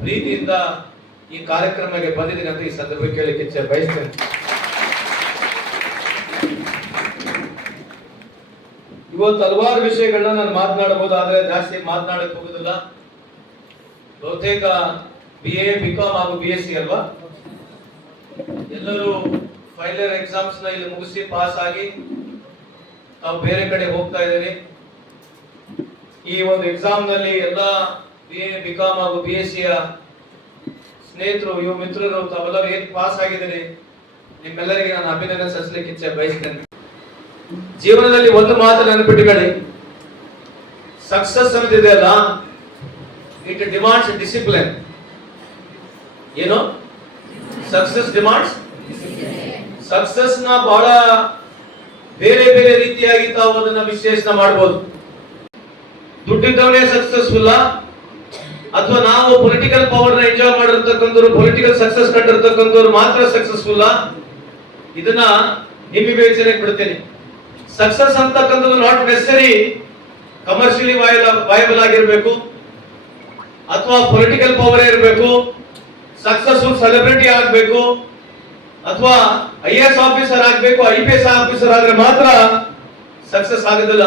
ಪ್ರೀತಿಯಿಂದ ಈ ಕಾರ್ಯಕ್ರಮಕ್ಕೆ ಬಂದಿದ್ದೀನಿ ಅಂತ ಈ ಸಂದರ್ಭ ಕೇಳಲಿಕ್ಕೆ ಬಯಸ್ತೇನೆ. ಇವತ್ತು ಹಲವಾರು ವಿಷಯಗಳನ್ನ ನಾನು ಮಾತನಾಡಬಹುದಾದ್ರೆ ಜಾಸ್ತಿ ಮಾತನಾಡಕ್ ಹೋಗುದಿಲ್ಲ. ಬಹುತೇಕ ಬಿ ಎ ಬಿಕಾಮ್ ಹಾಗೂ ಬಿ ಎಸ್ ಸಿ ಅಲ್ವಾ? ಎಲ್ಲರೂ ಫೈನಲ್ ಎಕ್ಸಾಮ್ಸ್ನ ಇಲ್ಲಿ ಮುಗಿಸಿ ಪಾಸ್ ಆಗಿ ತಾವು ಬೇರೆ ಕಡೆ ಹೋಗ್ತಾ ಇದ್ದೀರಿ. ಈ ಒಂದು ಎಕ್ಸಾಮ್ನಲ್ಲಿ ಎಲ್ಲ ಬಿ ಎ ಬಿಕಾಮ್ ಹಾಗೂ ಬಿ ಎಸ್ ಸಿಯ ಸ್ನೇಹಿತರು ಯುವ ಮಿತ್ರರು, ತಾವೆಲ್ಲರೂ ಏನು ಪಾಸ್ ಆಗಿದ್ದೀರಿ, ನಿಮ್ಮೆಲ್ಲರಿಗೆ ನಾನು ಅಭಿನಂದನೆ ಸಲ್ಲಿಸಲಿಕ್ಕೆ ಇಚ್ಛೆ ಬಯಸ್ತೇನೆ. ಜೀವನದಲ್ಲಿ ಒಂದು ಮಾತು ನೆನಪಿಟ್ಟುಕೊಳ್ಳಿ ಸಕ್ಸಸ್ ಅನ್ನೋದಿದೆ ಅಲ್ಲ ಇಟ್ ಡಿಮಾಂಡ್ಸ್ ಡಿಸಿಪ್ಲಿನ್ ಏನು? ಸಕ್ಸಸ್ ಡಿಮಾಂಡ್ಸ್ ಸಕ್ಸಸ್ನ ಬಹಳ ಬೇರೆ ಬೇರೆ ರೀತಿಯಾಗಿ ತಾವು ಅದನ್ನ ವಿಶ್ಲೇಷಣೆ ಮಾಡಬಹುದು ದುಡ್ಡಿದ್ದವನೇ ಸಕ್ಸಸ್ಫುಲ್ ಅಥವಾ ನಾವು ಪೊಲಿಟಿಕಲ್ ಪವರ್ನ ಎಂಜಾಯ್ ಮಾಡಿರ್ತಕ್ಕಂಥವ್ರು ಪೊಲಿಟಿಕಲ್ ಸಕ್ಸಸ್ ಕಂಡಿರ್ತಕ್ಕಂಥವ್ರು ಮಾತ್ರ ಸಕ್ಸಸ್ಫುಲ್ ಇದನ್ನ ನಿಮ್ಮ ವಿವೇಚನೆಗೆ ಬಿಡ್ತೇನೆ. ಸಕ್ಸಸ್ ಅಂತಕ್ಕಂಥದ್ದು ನಾಟ್ ನೆಸರಿ ಕಮರ್ಷಿಯಲಿ ವಯಬಲ್ ಆಗಿರ್ಬೇಕು. ಅಥವಾ ಪೊಲಿಟಿಕಲ್ ಪವರ್ ಇರಬೇಕು. ಸಕ್ಸಸ್ಫುಲ್ ಸೆಲೆಬ್ರಿಟಿ ಆಗಬೇಕು. ಅಥವಾ ಐ ಎಸ್ ಆಫೀಸರ್ ಆಗಬೇಕು ಐ ಪಿ ಎಸ್ ಆಫೀಸರ್ ಆದ್ರೆ ಮಾತ್ರ ಸಕ್ಸಸ್ ಆಗೋದಿಲ್ಲ.